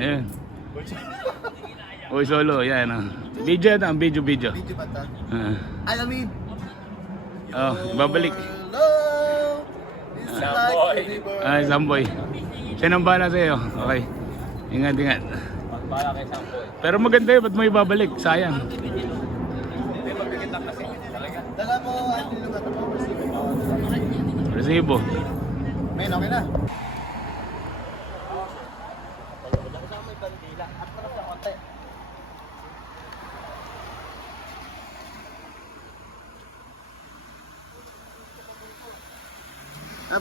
Ayan. Uy, solo. Yan. Video ito. Video. Video ba ito? Alamin. Oh, babalik. Love is like the river. Ay, Samboy. Siya nang bahala sa'yo. Okay. Ingat. Para kay Samboy. Pero maganda yun. Ba't mo ibabalik? Sayang. Hindi, mabigit lang kasi. Talaga. Dala mo, ano yung lugar mo? Resibo. Men, okay na.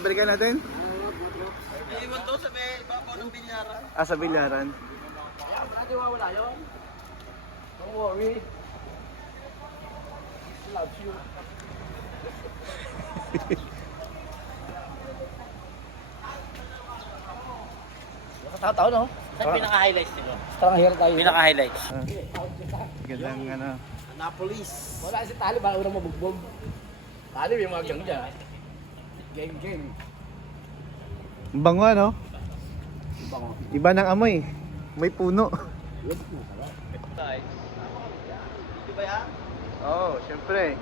Balikan natin? Iwan to sa may babaw ng bilyaran. Sa bilyaran. Hindi wala yun. Don't worry. Love you. Nakatawa no? Saan pinaka-highlights nito? Parang hirap tayo. Pinaka-highlights. Gandang ano. Annapolis. Wala si Tali ba unang mabugbog. Tali yung mga gang dyan. Gang. Bango ano? Bango. Iba ng amoy. May puno. Dito ba yan? Oo, syempre.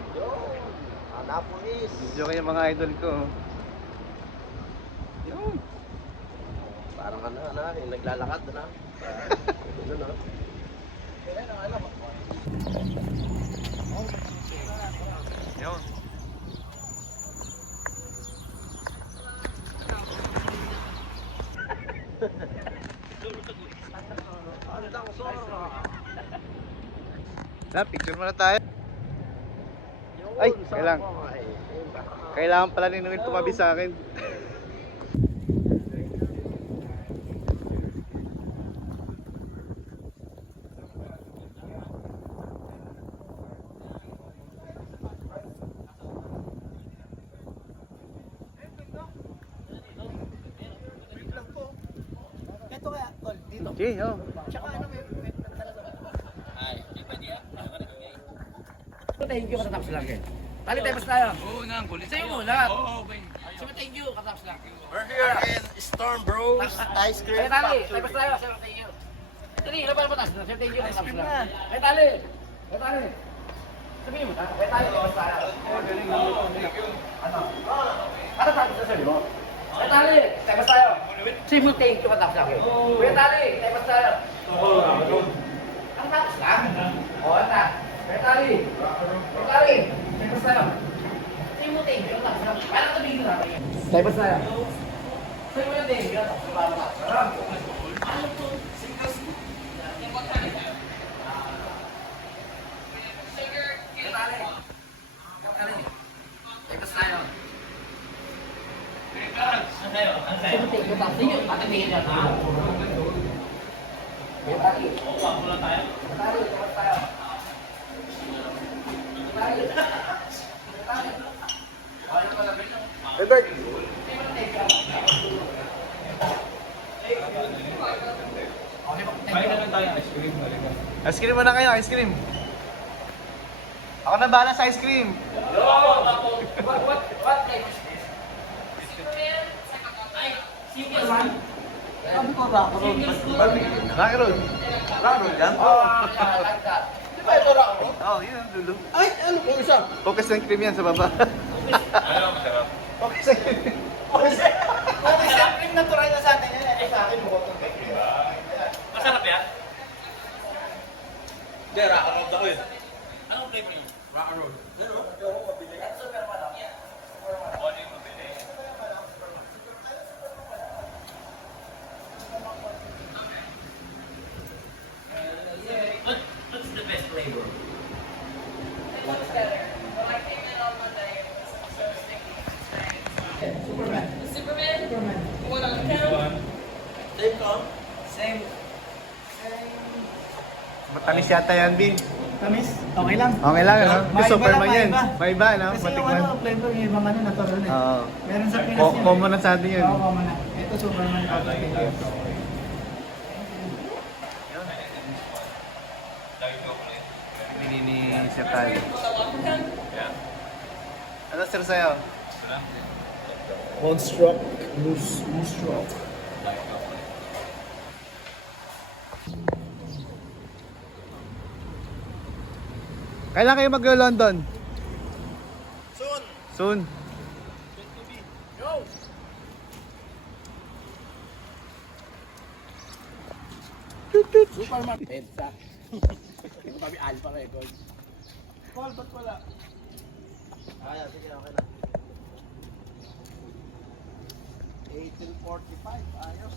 Annapolis. Video kayo mga idol ko. Yun. Parang yung naglalakad na. Doon na. Yun. Picture muna tayo. Ay, kailangan pala ni Noel tumabi sa akin. Ito kaya, tol, dito. Okay, oh. Tsaka ano, may ay, di ba diya? Thank you, katapos lang eh. Tali tayo tayo. Oo, nang kulit. Sa'yo mo, lahat. Oo, okay. Sige, thank you, katapos lang. We're here in Storm Bros Ice Cream Ay, Tali, Factory. tayo tayo. Sige, thank you. Tali, ilan pa taas? Sige, thank you, katapos lang. Ay, Tali. Sabihin mo, ay, Tali, tapos tayo. Ano? Ano sabi sa sabi mo? Ay, Tali, tapos tayo. Sige mo, thank you, katapos lang. Ay, Tali, tapos tayo. Ang tapos lang? Oo, na. Ay, Tali. Tapos tayo. Sige mo, thank you, katapos lang. Parang sabihin mo natin yan. Tapos tayo. Sige mo yung thank you, katapos lang. Ano to? Robert! Ice cream muna kayo, ice cream. Ako na bahala sa ice cream. What flavor is this? Single one. Sabi ko rock and roll. Rock and roll. Rock and roll yan? Yeah, like that. Di ba ito rock and roll? Oo, yun ang dulo. Ay, ano po isa? Focus ng cream yan sa baba. Focus ng cream. Focus ang cream natural na sa atin. Yan ay sa akin bukotong cream. Masarap yan? Hindi, rock and roll ako eh. Anong flavor yun? Rock and roll. Super malaki. What's the best flavor? Superman. Same ko? Same. Matamis yata yan, Bin. Tamis? Okay lang. Okay lang, ano? Maiba Superman lang, yan. maiba. Maiba, no? Kasi yung Matikman. ano, flavor yung ibang ano, natural eh. Oo. Meron sa Pinas yun. Common na sa atin yun. Oo, common na. Ito Superman. Pinili ni Sir Tayo. Ano, Sir, sa'yo? Moonstruck. Moonstruck. Kailan kayo mag-London? Soon. Soon. Superman. Edsa. Hindi kami alpha record. Paul, ba't wala? Sige, okay na. 1845, ayos.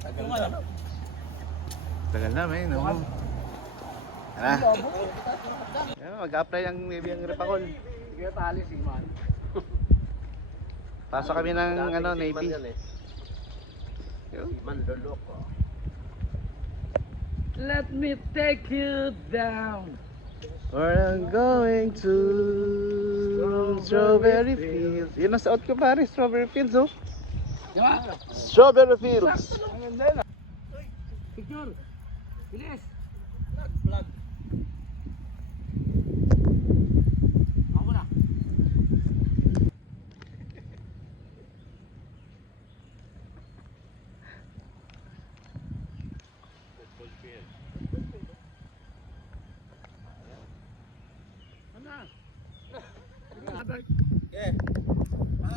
Tagal na. Tagal na, men. No? Ano? Mag-apply ang Navy ang Repacol. Sige, tali si Man. Pasok kami ng ano, Navy. Yun. Let me take you down. Where I'm going to Strawberry Fields. Yun ang suot ko pare, Strawberry Fields oh. Diba? Strawberry Fields. Picture. Bilis. Vlog. Ako na. Yeah.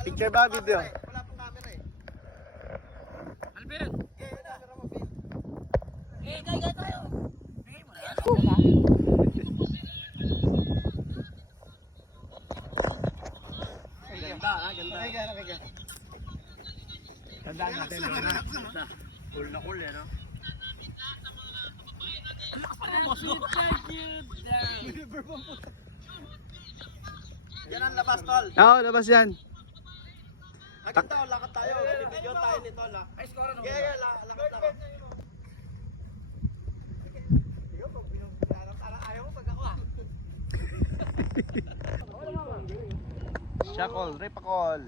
Picture ba video? Wala pong camera eh. Alvin. Yeah, camera mo, Phil. Gaya tayo. Bigay mo na. Ganda, ganda. Okay. Tandaan natin, Lona. Cool na cool eh, no? Yan ang labas, tol. Oo, labas yan. Agad tol, lakad tayo. Video tayo ni tol, ha? Ay, score na. Yeah, lakad. Parang ayaw mo pag ako, ah. Shakol, Repacol.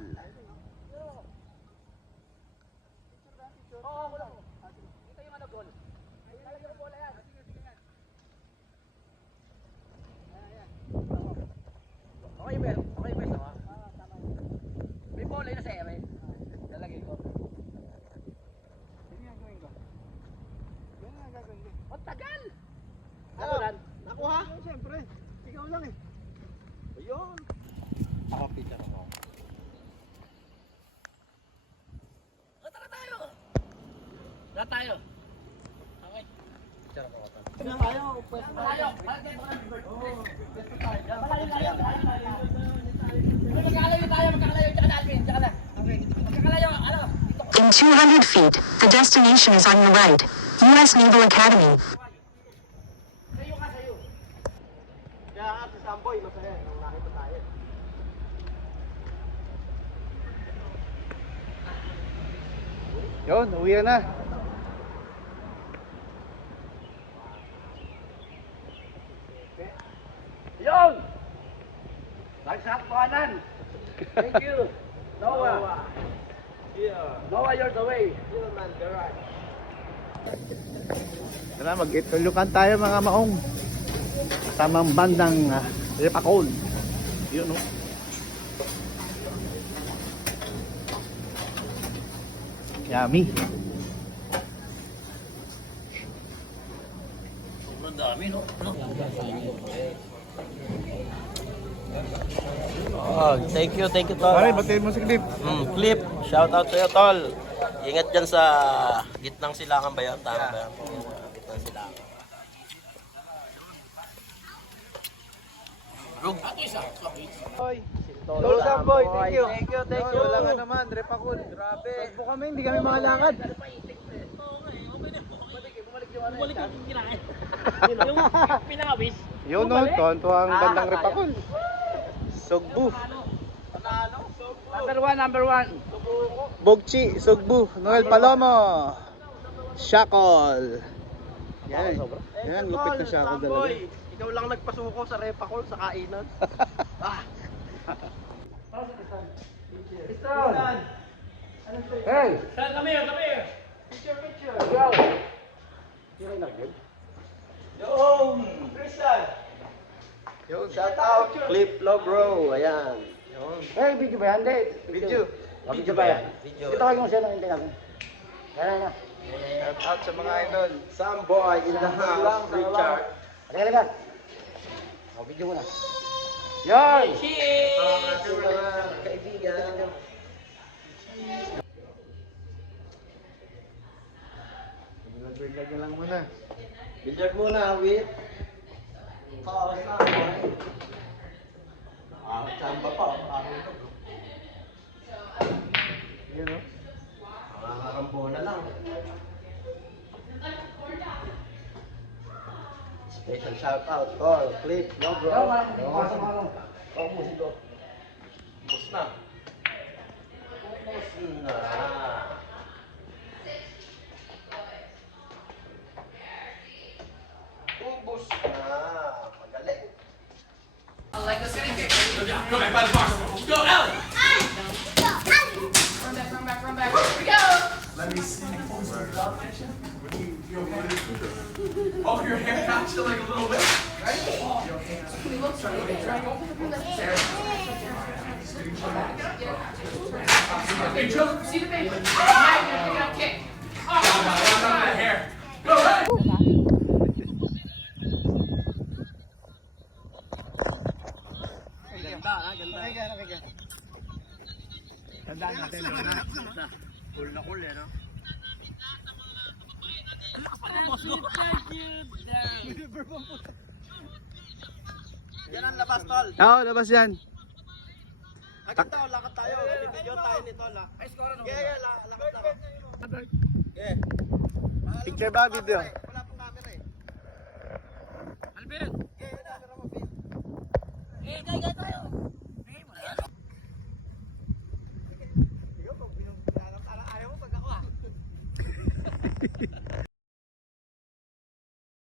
Okay ba? Okay ba ito? May bola yun sa ere. Lalagay ko. Ang tagal! Nakulan? Nakuha? Siyempre. Ikaw lang eh. Ayun. Ako picture ako. Tara tayo! Tara tayo! Okay. Picture ako. Tayo, pwede Malayo! Malayo tayo! Malayo tayo! Magkakalayo tayo! Magkakalayo! Tsaka na, Alvin! Tsaka na! Magkakalayo! Ano? In 200 feet, the destination is on your right. U.S. Naval Academy. Sayo ka, sayo! Kaya nga si Samboy, masaya nung nakita tayo. Yun, uwi na. Yun! Nagsaktuanan! Thank you! Noah! Noah, you're the way! Tara, mag-itulukan tayo mga maong. Kasamang bandang Repacol. Yun oh. Yummy. Oh, thank you tol. Pare, batiin mo si Clip. Clip, shout out sa'yo tol. Ingat dyan sa gitnang silangan ba yan? Tama ba yan? Gitnang silangan. Tol Samboy, thank you. Thank you. Wala nga naman, Repacol. Grabe. Sagbo kami, hindi kami makalakad. Yung pinangawis. Yun no, tonto ang bandang Repacol. Sugbu. Number one. Bogchi, Sugbu, Noel Palomo. Shakol. Yan. Yan, lupit na Shakol talaga. Samboy, ikaw lang nagpasuko sa Repacol sa kainan. Hey! Come here. Picture. Yo! Yo, Christian. Yun, Shout out, Clip Logro. Ayan. Yun. Hey, video ba yan? Hindi. Video. Video ba yan? Video. Ito kayo kung sino hindi namin. Yan. Shout out sa mga idol. Some boy in the house, Richard. Halika. O, video mo na. Yan! Ang ating mga kaibigan. Nag-record lang muna. Billiard muna, with. Kaos na, boy. Chamba pa. Yan o. Mga karambola lang. Special shout out, Tol, Clip, no bro. Bus na. Bus na. Ubus na. Magaling. Yan ang labas, Tol. Oo, labas yan. Agad tayo, lakad tayo. Video tayo ni Tol, ha? Yeah, lakad tayo. Yeah. Picture ba, video? Wala pong camera, eh. Albert! Yeah, yun na, pero mo, Phil. Eh, gaya tayo!